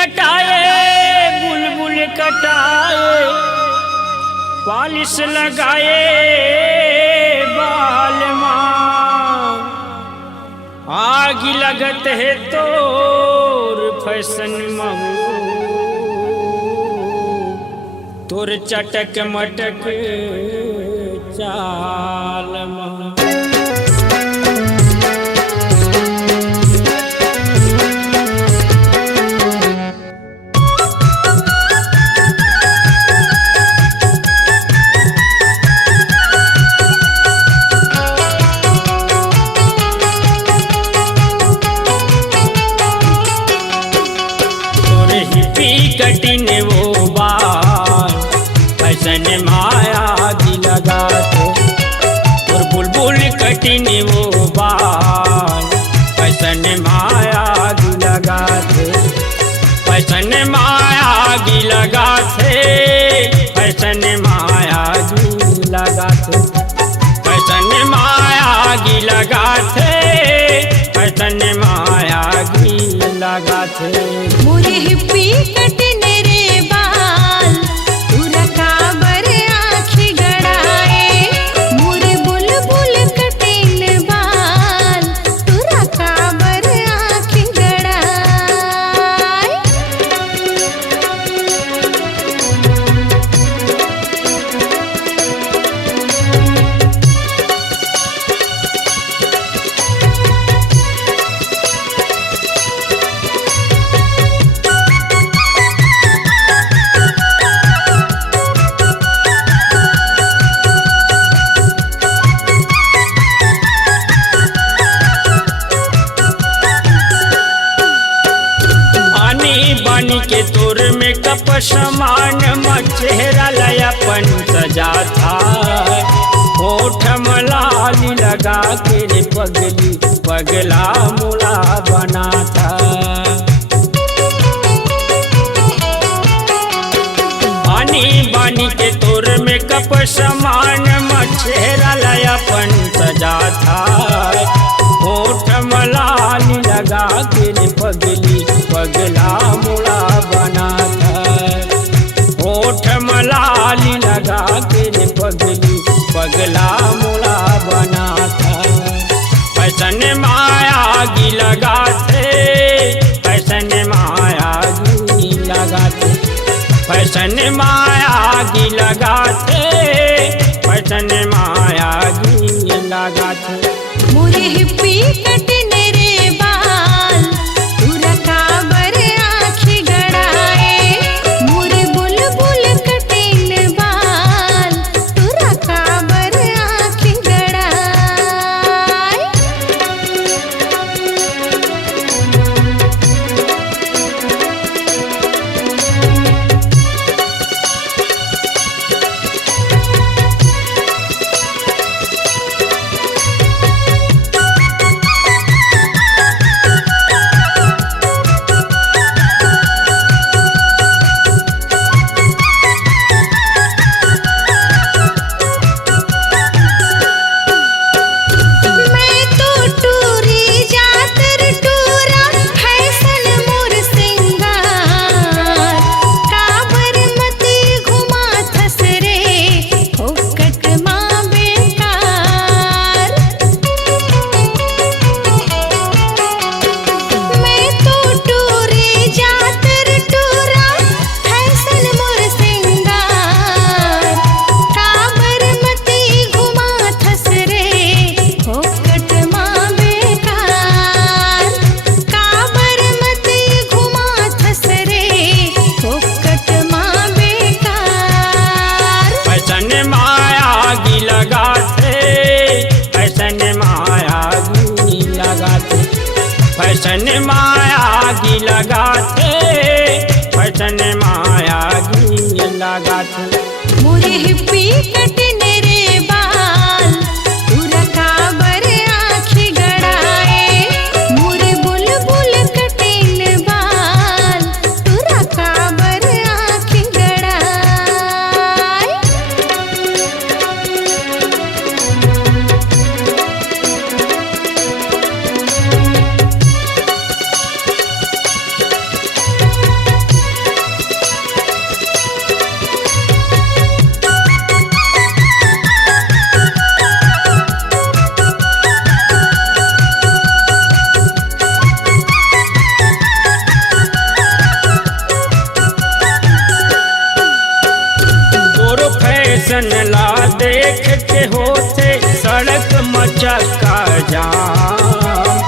कटाए बुलबुल कटाए, पॉलिश लगाए बाल माँ। आग लगत है तोर फैशन महू, तोर चटक मटक चाल माँ। कटिन वो बाल फैशन माया दी लगाते, और बुलबुल कटिन वो बाल फैशन माया दी लगाते, फैशन माया दी लगाते, फैशन माया दी लगाते, फैशन माया दी लगाते, फैशन माया दी लगाते। मोरे हिप्पी कटने रे बाल, पूरा काबर आँखी गड़ाए। मोरे बुलबुल कटने बाल, पूरा काबर आँखी गड़ाए। बानी के तोर में कप समान चेहरा लयापन सजा था, होठ मलाली लगा के रे पगली पगला मुला बना था। बानी के तोर में कप समान चेहरा लयापन सजा था, होठ मलाली लगा के रे पगली पगला मुड़ा बना था, होठ मलाली लगा के रे पगली पगला मुड़ा बना था। फैशन माया गी लगाते, फैशन माया गी लगाते, फैशन माया गी लगाते, फैशन माया गी लगाते। मोरे हिप्पी कटने रे बाल, पूरा काबर आँखी गड़ाए। मोरे बुलबुल कटने बाल, पूरा काबर आँखी गड़ाए। फैशन माया गी लगाते, फैशन माया गी लगाते। मोरे हिप्पी कटने रे बाल, पूरा काबर आँखी गड़ाए। मोरे बुलबुल कटने बाल, पूरा काबर आँखी गड़ाए। फैशन ला देख के होते सड़क मचका जाम,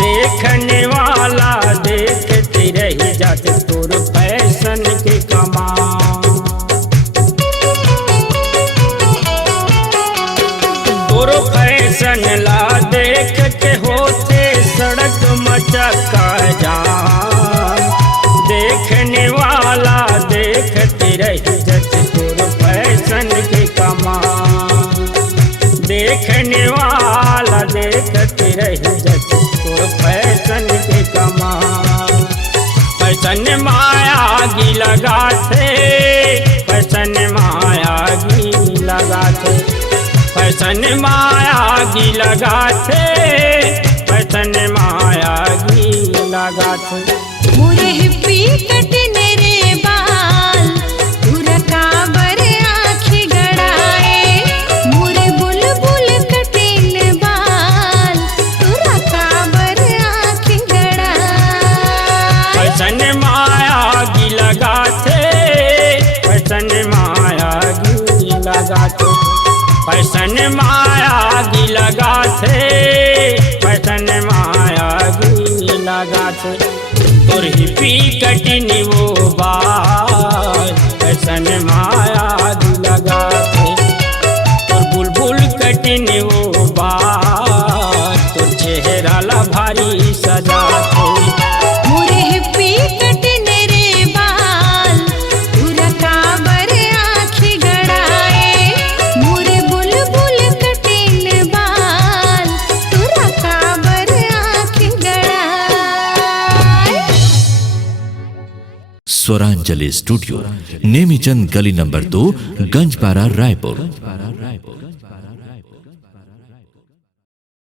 देखने वाला देखते रह जाते तोर फैशन के कमाल। तोर फैशन ला देख के होते सड़क मचका जाम, देखने वाला देखते रह जाते तोर फैशन के कमाल। देखने वाला देखते रह जाते तोर फैशन के कमाल। फैशन माया गी लगाते, फैशन माया गी लगाते, फैशन माया गी लगाते, फैशन माया गी लगाते। मोरे हिप्पी कटने रे बाल, पूरा काबर आँखी गड़ाए। मोरे बुलबुल कटने बाल, पूरा काबर आँखी गड़ाए। फैशन माया गी लगाते, फैशन माया गी लगाते, फैशन माया गी लगाते, फैशन माया गी लगाते। तोर हिप्पी कटनी वो बाल, फैशन माया गी लगाते। तोर बुलबुल कटनी वो बाल, तोर चेहरा ला भारी सजाते। मोरे हिप्पी कटने रे बाल, पूरा काबर आँखी गड़ाए। मोरे बुलबुल कटने बाल, पूरा काबर आँखी गड़ाए। स्वरांजलि स्टूडियो, नेमीचंद गली नंबर 2, गंजपारा, रायपुर।